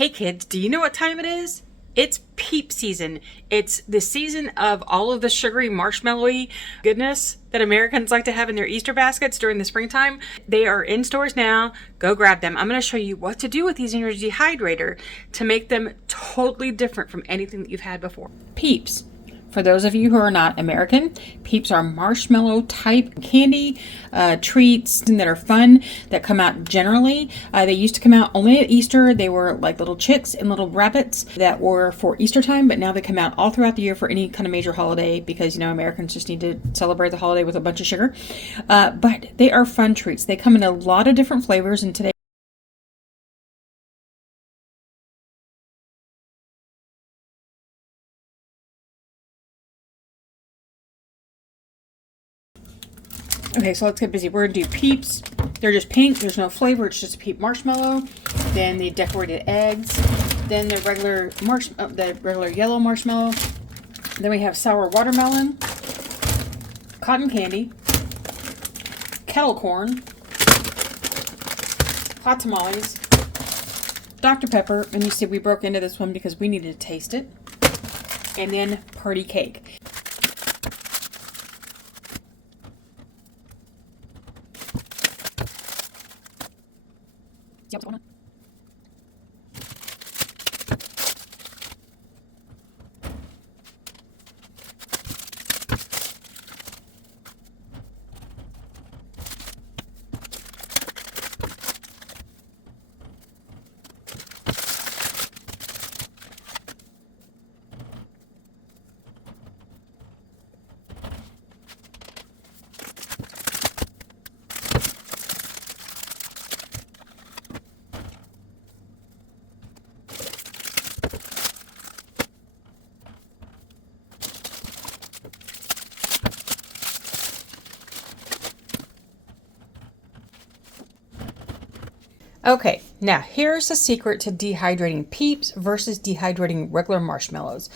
Hey kids, do you know what time it is? It's peep season. It's the season of all of the sugary marshmallowy goodness that Americans like to have in their Easter baskets during the springtime. They are in stores now. Go grab them. I'm going to show you what to do with these in your dehydrator to make them totally different from anything that you've had before. Peeps. For those of you who are not American, Peeps are marshmallow type candy treats that are fun that come out generally. They used to come out only at Easter. They were like little chicks and little rabbits that were for Easter time, but now they come out all throughout the year for any kind of major holiday because, you know, Americans just need to celebrate the holiday with a bunch of sugar. But they are fun treats. They come in a lot of different flavors, and today okay, so let's get busy. We're gonna do Peeps. They're just pink. There's no flavor. It's just a Peep marshmallow. Then the decorated eggs. Then the regular yellow marshmallow. Then we have sour watermelon, cotton candy, kettle corn, hot tamales, Dr. Pepper. And you see, we broke into this one because we needed to taste it. And then party cake. Yep, what's going on? Okay, now here's the secret to dehydrating Peeps versus dehydrating regular marshmallows.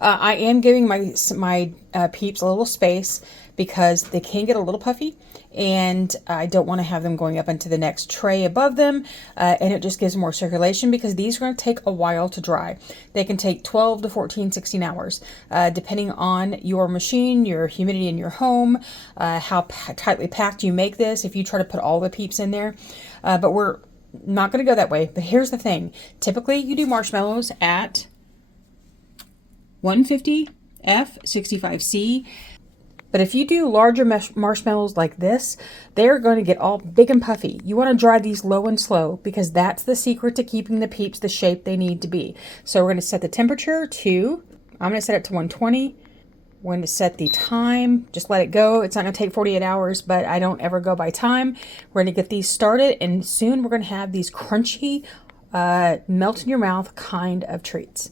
I am giving my Peeps a little space because they can get a little puffy, and I don't want to have them going up into the next tray above them, and it just gives more circulation because these are going to take a while to dry. They can take 12 to 14, 16 hours, depending on your machine, your humidity in your home, how tightly packed you make this, if you try to put all the Peeps in there. But we're not going to go that way. But here's the thing. Typically, you do marshmallows at 150 F, 65 C. But if you do larger marshmallows like this, they're going to get all big and puffy. You want to dry these low and slow because that's the secret to keeping the Peeps the shape they need to be. So we're going to set the temperature to, I'm going to set it to 120. We're going to set the time, just let it go. It's not going to take 48 hours, but I don't ever go by time. We're going to get these started, and soon we're going to have these crunchy, melt in your mouth kind of treats.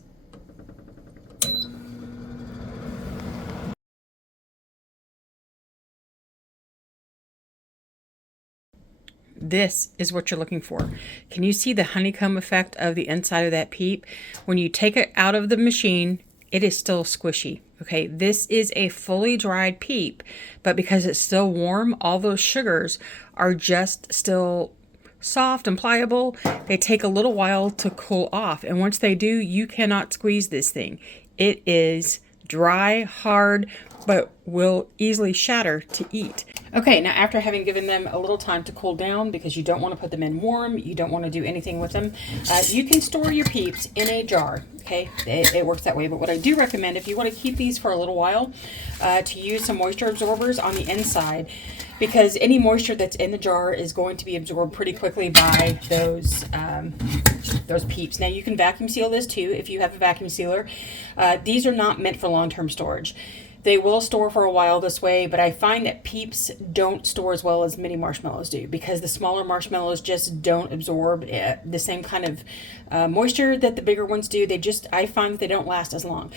This is what you're looking for. Can you see the honeycomb effect of the inside of that Peep? When you take it out of the machine, it is still squishy. Okay, this is a fully dried Peep, but because it's still warm, all those sugars are just still soft and pliable. They take a little while to cool off, and once they do, you cannot squeeze this thing. It is dry, hard, but will easily shatter to eat. Okay, now after having given them a little time to cool down, because you don't want to put them in warm, you don't want to do anything with them, you can store your Peeps in a jar. Okay, it works that way. But what I do recommend, if you want to keep these for a little while, to use some moisture absorbers on the inside, because any moisture that's in the jar is going to be absorbed pretty quickly by those Peeps. Now you can vacuum seal this too if you have a vacuum sealer. These are not meant for long-term storage. They will store for a while this way, but I find that Peeps don't store as well as mini marshmallows do because the smaller marshmallows just don't absorb the same kind of moisture that the bigger ones do. I find that they don't last as long.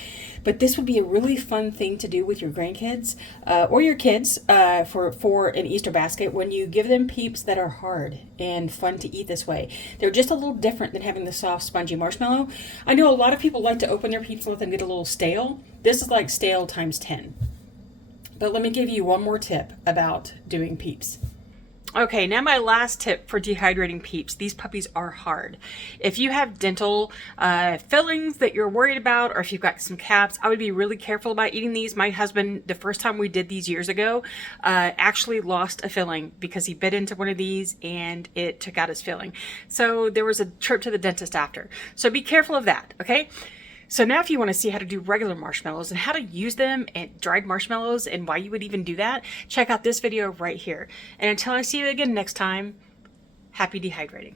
But this would be a really fun thing to do with your grandkids or your kids for an Easter basket when you give them Peeps that are hard and fun to eat this way. They're just a little different than having the soft, spongy marshmallow. I know a lot of people like to open their Peeps and let them get a little stale. This is like stale times 10. But let me give you one more tip about doing Peeps. Okay, now my last tip for dehydrating peeps. These puppies are hard. If you have dental fillings that you're worried about, or if you've got some caps, I would be really careful about eating these. My husband, the first time we did these years ago, actually lost a filling because he bit into one of these and it took out his filling. So there was a trip to the dentist after. So be careful of that, okay? So now if you want to see how to do regular marshmallows and how to use them and dried marshmallows and why you would even do that, check out this video right here. And until I see you again next time, happy dehydrating.